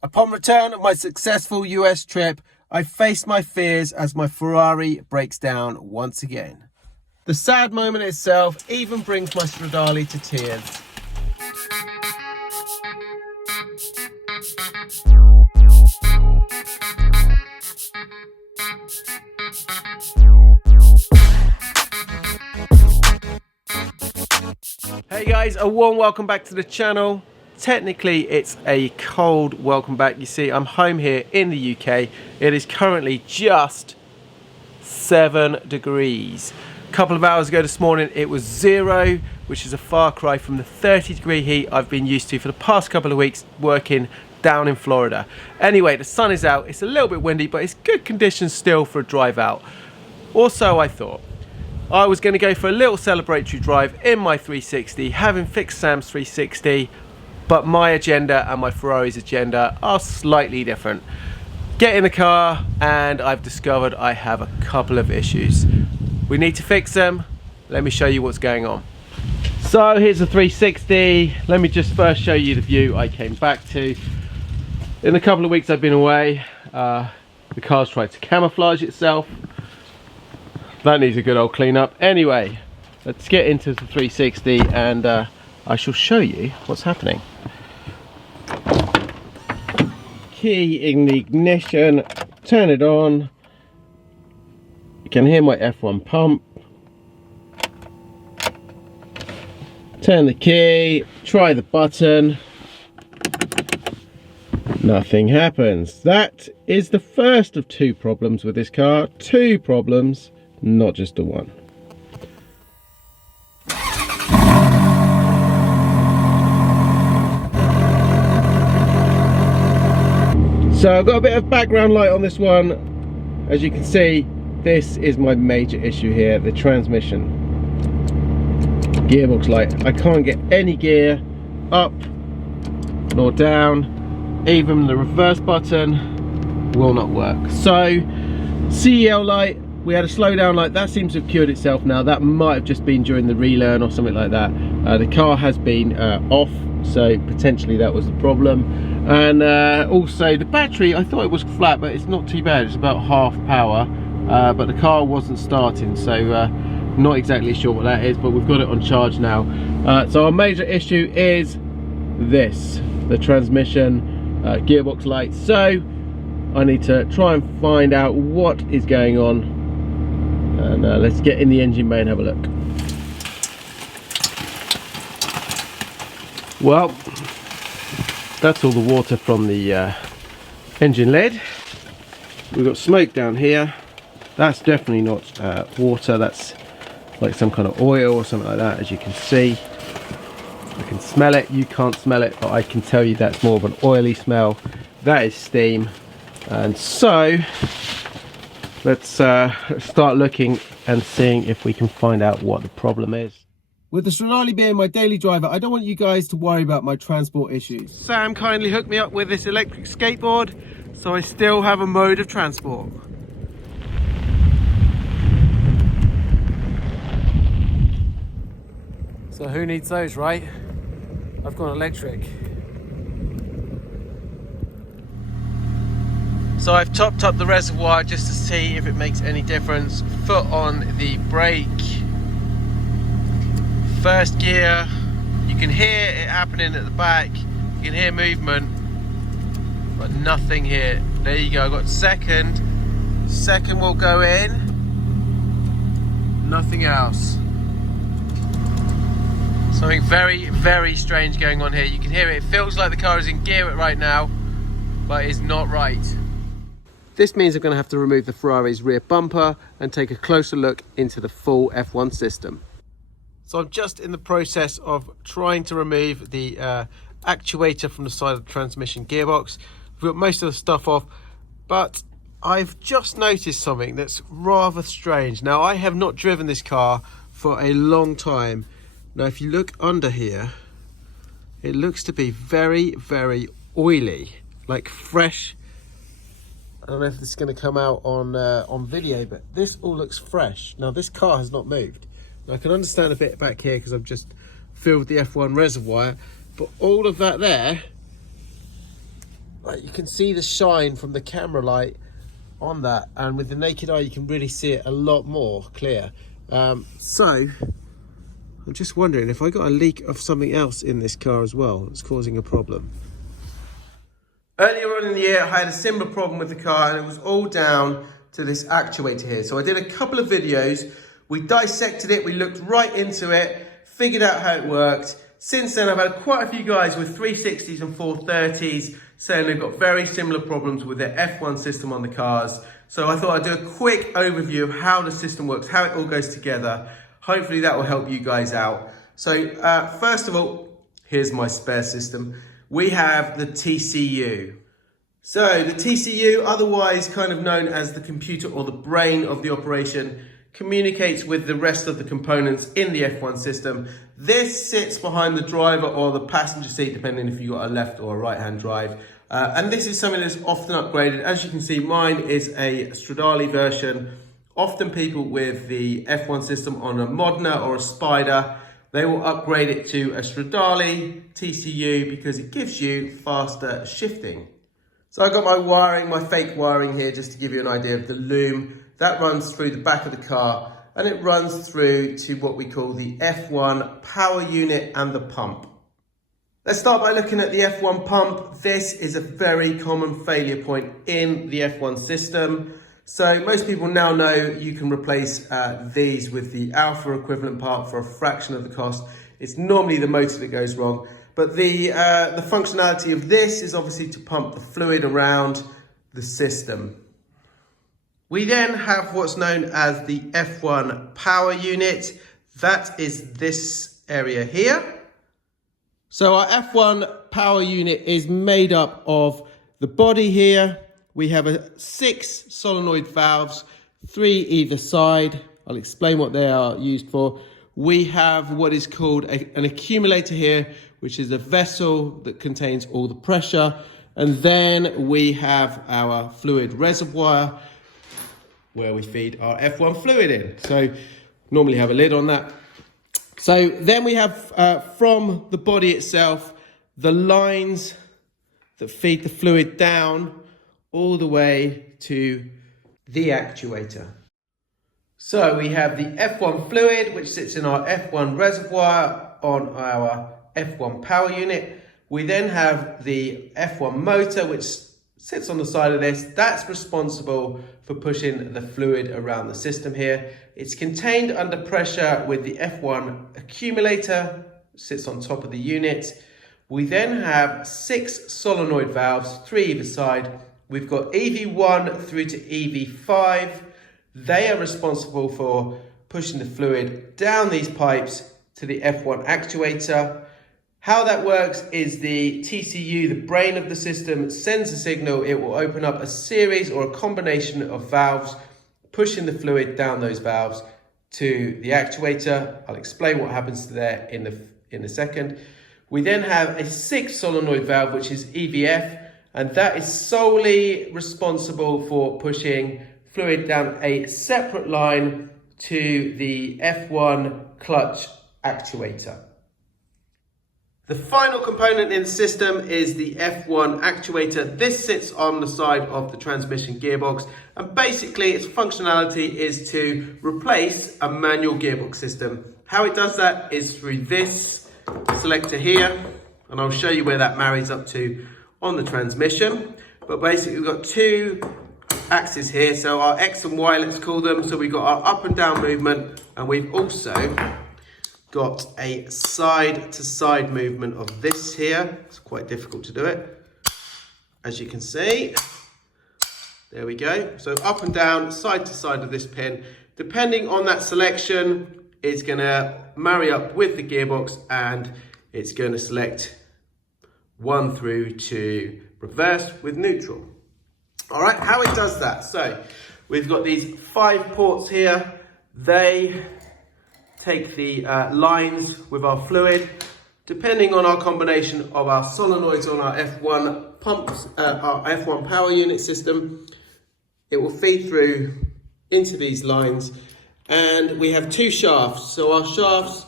Upon return of my successful US trip, I face my fears as my Ferrari breaks down once again. The sad moment itself even brings my Stradale to tears. Hey guys, a warm welcome back to the channel. Technically it's a cold welcome back. You see, I'm home here in the UK. It is currently just 7 degrees. A couple of hours ago this morning it was 0, which is a far cry from the 30-degree heat I've been used to for the past couple of weeks working down in Florida. Anyway, the sun is out. It's a little bit windy, but it's good conditions still for a drive out. Also, I thought I was going to go for a little celebratory drive in my 360, having fixed Sam's 360, but my agenda and my Ferrari's agenda are slightly different. Get in the car and I've discovered I have a couple of issues. We need to fix them. Let me show you what's going on. So here's the 360. Let me just first show you the view I came back to. In a couple of weeks I've been away, the car's tried to camouflage itself. That needs a good old clean up. Anyway, let's get into the 360 and I shall show you what's happening. Key in the ignition, turn it on. You can hear my F1 pump. Turn the key, try the button. Nothing happens. That is the first of 2 problems with this car. 2 problems, not just the one. So I've got a bit of background light on this one. As you can see, this is my major issue here, the transmission. Gearbox light. I can't get any gear up nor down. Even the reverse button will not work. So CEL light, we had a slowdown light. That seems to have cured itself now. That might have just been during the relearn or something like that. The car has been off, so potentially that was the problem. And also the battery, I thought it was flat, but it's not too bad. It's about half power, but the car wasn't starting, so not exactly sure what that is, but we've got it on charge now. So our major issue is this, the transmission gearbox light. So I need to try and find out what is going on, and let's get in the engine bay and have a look. Well, that's all the water from the engine lid. We've got smoke down here. That's definitely not water. That's like some kind of oil or something like that, as you can see. I can smell it. You can't smell it, but I can tell you that's more of an oily smell. That is steam. And so let's start looking and seeing if we can find out what the problem is. With the Stradale being my daily driver, I don't want you guys to worry about my transport issues. Sam kindly hooked me up with this electric skateboard, so I still have a mode of transport. So who needs those, right? I've got electric. So I've topped up the reservoir just to see if it makes any difference. Foot on the brake. First gear, you can hear it happening at the back, you can hear movement, but nothing here. There you go, I got second will go in, nothing else. Something very, very strange going on here. You can hear it, it feels like the car is in gear right now, but it's not right. This means I'm going to have to remove the Ferrari's rear bumper and take a closer look into the full F1 system. So I'm just in the process of trying to remove the actuator from the side of the transmission gearbox. I've got most of the stuff off, but I've just noticed something that's rather strange. Now, I have not driven this car for a long time. Now, if you look under here, it looks to be very, very oily, like fresh. I don't know if this is going to come out on video, but this all looks fresh. Now, this car has not moved. I can understand a bit back here because I've just filled the F1 reservoir, but all of that there like, you can see the shine from the camera light on that, and with the naked eye you can really see it a lot more clear. So I'm just wondering if I got a leak of something else in this car as well that's causing a problem. Earlier on in the year, I had a similar problem with the car, and it was all down to this actuator here. So I did a couple of videos, we dissected it, we looked right into it, figured out how it worked. Since then, I've had quite a few guys with 360s and 430s saying they've got very similar problems with their F1 system on the cars. So I thought I'd do a quick overview of how the system works, how it all goes together. Hopefully that will help you guys out. So first of all, here's my spare system. We have the TCU. So the TCU, otherwise kind of known as the computer or the brain of the operation, communicates with the rest of the components in the F1 system. This sits behind the driver or the passenger seat, depending if you've got a left or a right-hand drive. And this is something that's often upgraded. As you can see, mine is a Stradale version. Often people with the F1 system on a Modena or a Spider, they will upgrade it to a Stradale TCU because it gives you faster shifting. So I got my wiring, my fake wiring here, just to give you an idea of the loom. That runs through the back of the car, and it runs through to what we call the F1 power unit and the pump. Let's start by looking at the F1 pump. This is a very common failure point in the F1 system. So most people now know you can replace these with the alpha equivalent part for a fraction of the cost. It's normally the motor that goes wrong, but the functionality of this is obviously to pump the fluid around the system. We then have what's known as the F1 power unit. That is this area here. So our F1 power unit is made up of the body here. We have 6 solenoid valves, 3 either side. I'll explain what they are used for. We have what is called an accumulator here, which is a vessel that contains all the pressure. And then we have our fluid reservoir, where we feed our F1 fluid in. So normally have a lid on that. So then we have from the body itself, the lines that feed the fluid down all the way to the actuator. So we have the F1 fluid, which sits in our F1 reservoir on our F1 power unit. We then have the F1 motor, which sits on the side of this. That's responsible for pushing the fluid around the system here. It's contained under pressure with the F1 accumulator, sits on top of the unit. We then have 6 solenoid valves, 3 either side. We've got EV1 through to EV5. They are responsible for pushing the fluid down these pipes to the F1 actuator. How that works is the TCU, the brain of the system, sends a signal. It will open up a series or a combination of valves, pushing the fluid down those valves to the actuator. I'll explain what happens to there in a second. We then have a 6 solenoid valve, which is EVF, and that is solely responsible for pushing fluid down a separate line to the F1 clutch actuator. The final component in the system is the F1 actuator. This sits on the side of the transmission gearbox, and basically its functionality is to replace a manual gearbox system. How it does that is through this selector here, and I'll show you where that marries up to on the transmission. But basically we've got 2 axes here, so our X and Y, let's call them. So we've got our up and down movement, and we've also got a side to side movement of this here. It's quite difficult to do it, as you can see. There we go. So up and down, side to side of this pin. Depending on that selection, it's going to marry up with the gearbox, and it's going to select 1 through to reverse with neutral. All right, how it does that. So we've got these 5 ports here. They take the lines with our fluid. Depending on our combination of our solenoids on our F1 pumps, our F1 power unit system, it will feed through into these lines. And we have 2 shafts. So our shafts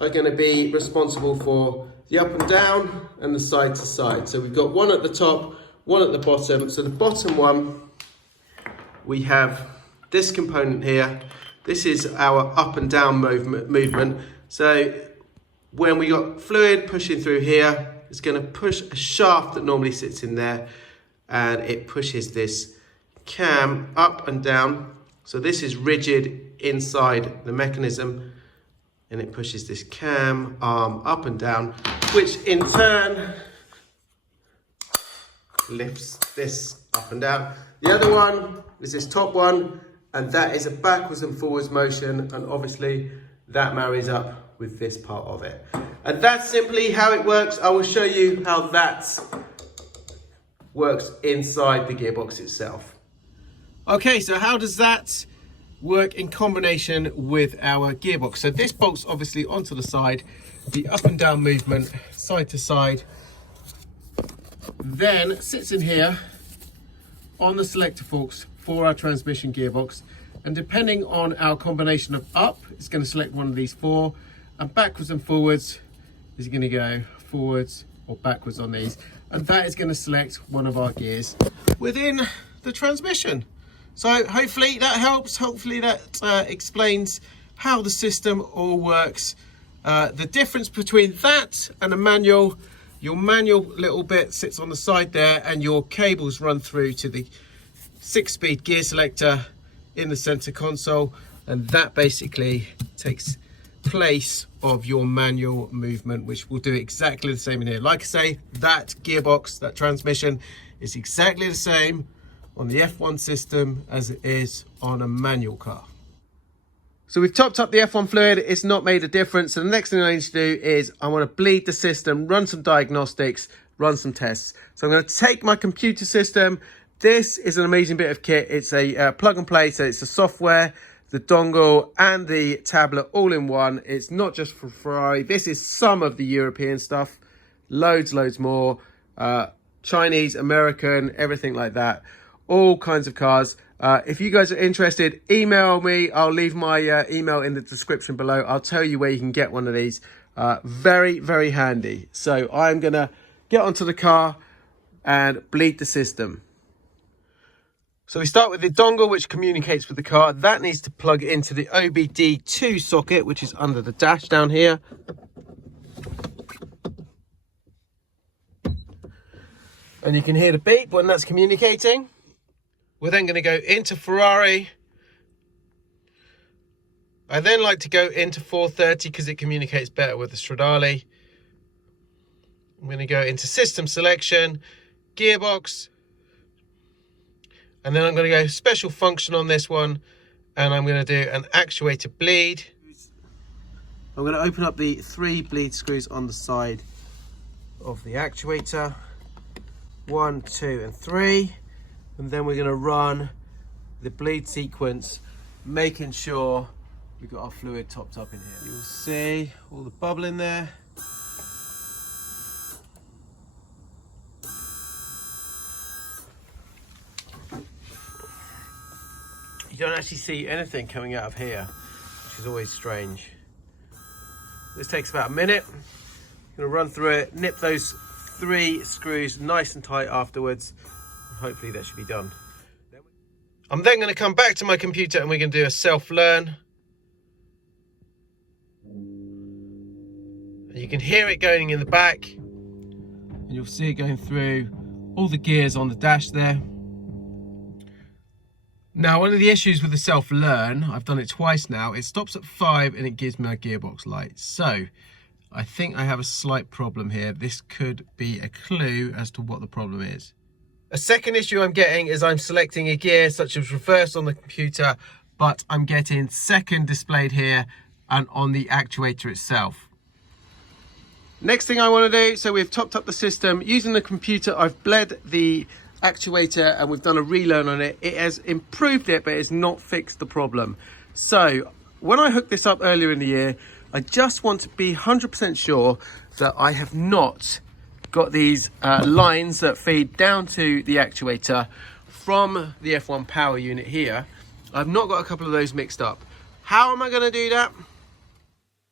are going to be responsible for the up and down and the side to side. So we've got one at the top, one at the bottom. So the bottom one, we have this component here. This is our up and down movement. So when we got fluid pushing through here, it's going to push a shaft that normally sits in there, and it pushes this cam up and down. So this is rigid inside the mechanism, and it pushes this cam arm up and down, which in turn lifts this up and down. The other one is this top one, and that is a backwards and forwards motion, and obviously that marries up with this part of it. And that's simply how it works. I will show you how that works inside the gearbox itself. Okay, so how does that work in combination with our gearbox? So this bolts obviously onto the side, the up and down movement side to side, then sits in here on the selector forks for our transmission gearbox, and depending on our combination of up, it's going to select one of these four, and backwards and forwards is going to go forwards or backwards on these, and that is going to select one of our gears within the transmission. So hopefully that helps. Hopefully that explains how the system all works. The difference between that and a manual, your manual little bit sits on the side there, and your cables run through to the 6-speed gear selector in the center console, and that basically takes place of your manual movement, which will do exactly the same in here. Like I say, that gearbox, that transmission is exactly the same on the F1 system as it is on a manual car. So we've topped up the F1 fluid, it's not made a difference. So the next thing I need to do is I want to bleed the system, run some diagnostics, run some tests. So I'm going to take my computer system. This is an amazing bit of kit. It's a plug and play, so it's the software, the dongle and the tablet all in one. It's not just for Ferrari. This is some of the European stuff, loads more, Chinese, American, everything like that. All kinds of cars. If you guys are interested, email me. I'll leave my email in the description below. I'll tell you where you can get one of these. Very handy. So I'm gonna get onto the car and bleed the system. So we start with the dongle, which communicates with the car. That needs to plug into the OBD2 socket, which is under the dash down here. And you can hear the beep when that's communicating. We're then going to go into Ferrari. I then like to go into 430 because it communicates better with the Stradale. I'm going to go into system selection, gearbox, and then I'm going to go special function on this one, and I'm going to do an actuator bleed. I'm going to open up the 3 bleed screws on the side of the actuator. 1, 2, and 3. And then we're going to run the bleed sequence, making sure we've got our fluid topped up in here. You'll see all the bubble in there. You don't actually see anything coming out of here, which is always strange. This takes about a minute. I'm going to run through it, nip those 3 screws nice and tight afterwards. Hopefully that should be done. I'm then going to come back to my computer and we're going to do a self-learn. And you can hear it going in the back. And you'll see it going through all the gears on the dash there. Now, one of the issues with the self-learn, I've done it twice now, it stops at 5 and it gives me a gearbox light. So I think I have a slight problem here. This could be a clue as to what the problem is. A second issue I'm getting is I'm selecting a gear such as reverse on the computer, but I'm getting second displayed here and on the actuator itself. Next thing I want to do, so we've topped up the system. Using the computer, I've bled the actuator and we've done a relearn on it. It has improved it, but it's not fixed the problem. So when I hooked this up earlier in the year, I just want to be 100% sure that I have not got these lines that feed down to the actuator from the F1 power unit here. I've not got a couple of those mixed up. How am I going to do that?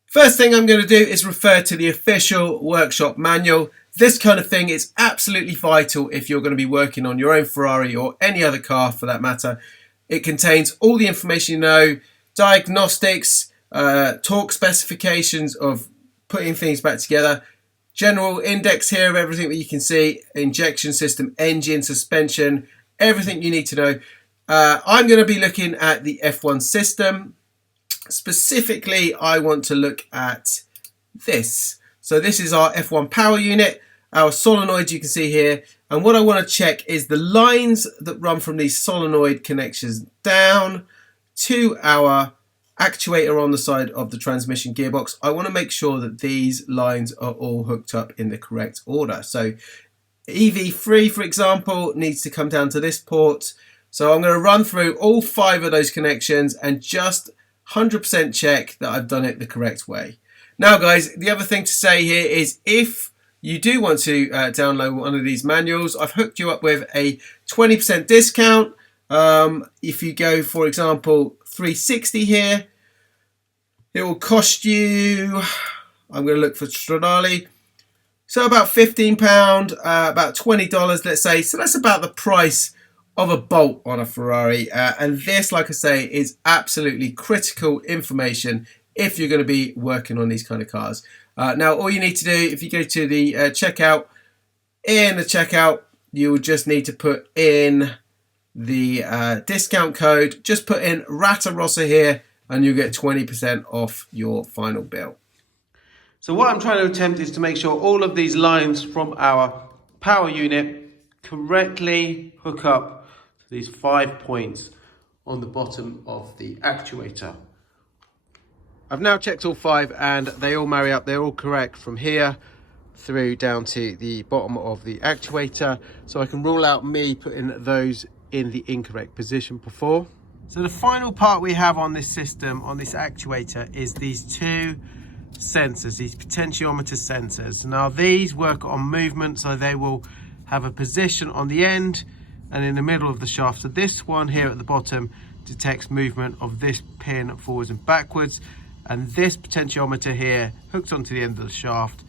First thing I'm going to do is refer to the official workshop manual. This kind of thing is absolutely vital if you're going to be working on your own Ferrari or any other car for that matter. It contains all the information you know, diagnostics, torque specifications of putting things back together, general index here of everything that you can see, injection system, engine, suspension, everything you need to know. I'm going to be looking at the F1 system. Specifically, I want to look at this. So this is our F1 power unit, our solenoids you can see here. And what I want to check is the lines that run from these solenoid connections down to our actuator on the side of the transmission gearbox. I want to make sure that these lines are all hooked up in the correct order. So EV3, for example, needs to come down to this port. So I'm going to run through all 5 of those connections and just 100% check that I've done it the correct way. Now guys, the other thing to say here is if you do want to download one of these manuals, I've hooked you up with a 20% discount. If you go, for example, 360 here, it will cost you, I'm going to look for Stradale, so about £15, about $20, let's say. So that's about the price of a bolt on a Ferrari. And this, like I say, is absolutely critical information if you're going to be working on these kind of cars. Now, all you need to do, if you go to the checkout, in the checkout, you will just need to put in the discount code. Just put in Ratarossa here, and you'll get 20% off your final bill. So what I'm trying to attempt is to make sure all of these lines from our power unit correctly hook up to these 5 points on the bottom of the actuator. I've now checked all 5 and they all marry up. They're all correct from here through down to the bottom of the actuator. So I can rule out me putting those in the incorrect position before. So the final part we have on this system, on this actuator, is these 2 sensors, these potentiometer sensors. Now these work on movement, so they will have a position on the end and in the middle of the shaft. So this one here at the bottom detects movement of this pin forwards and backwards, and this potentiometer here hooks onto the end of the shaft,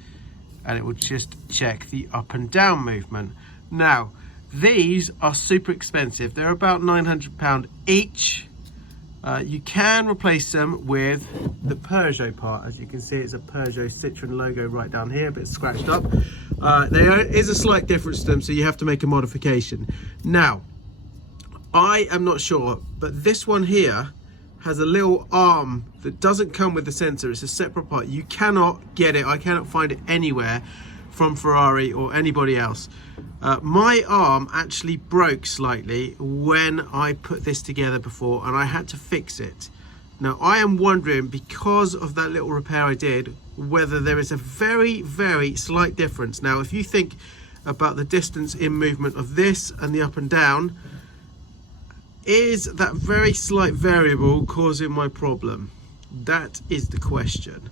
and it will just check the up and down movement. Now these are super expensive. They're about £900 each. You can replace them with the Peugeot part. As you can see, it's a Peugeot Citroen logo right down here, a bit scratched up. There is a slight difference to them, so you have to make a modification. Now, I am not sure, but this one here has a little arm that doesn't come with the sensor. It's a separate part. You cannot get it. I cannot find it anywhere from Ferrari or anybody else. My arm actually broke slightly when I put this together before, and I had to fix it. Now I am wondering, because of that little repair I did, whether there is a very, very slight difference. Now if you think about the distance in movement of this and the up and down, is that very slight variable causing my problem? That is the question.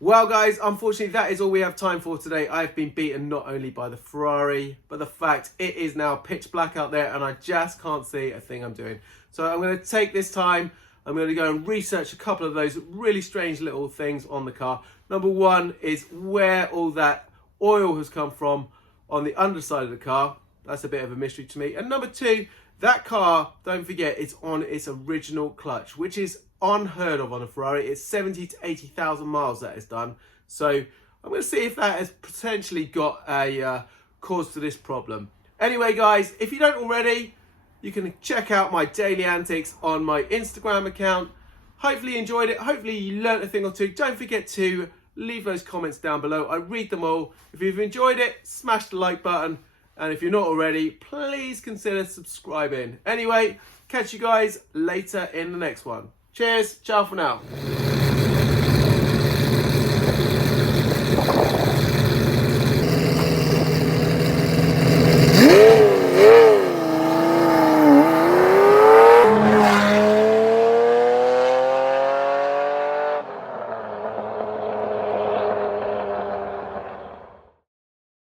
Well guys, unfortunately that is all we have time for today. I've been beaten not only by the Ferrari, but the fact it is now pitch black out there and I just can't see a thing I'm doing. So I'm going to take this time, I'm going to go and research a couple of those really strange little things on the car. Number one is where all that oil has come from on the underside of the car. That's a bit of a mystery to me. And number two, that car, don't forget, it's on its original clutch, which is unheard of on a Ferrari. It's 70 to 80,000 miles that is done. So I'm going to see if that has potentially got a cause to this problem. Anyway guys, if you don't already, you can check out my daily antics on my Instagram account. Hopefully you enjoyed it. Hopefully you learnt a thing or two. Don't forget to leave those comments down below. I read them all. If you've enjoyed it, smash the like button. And if you're not already, please consider subscribing. Anyway, catch you guys later in the next one. Cheers, ciao for now.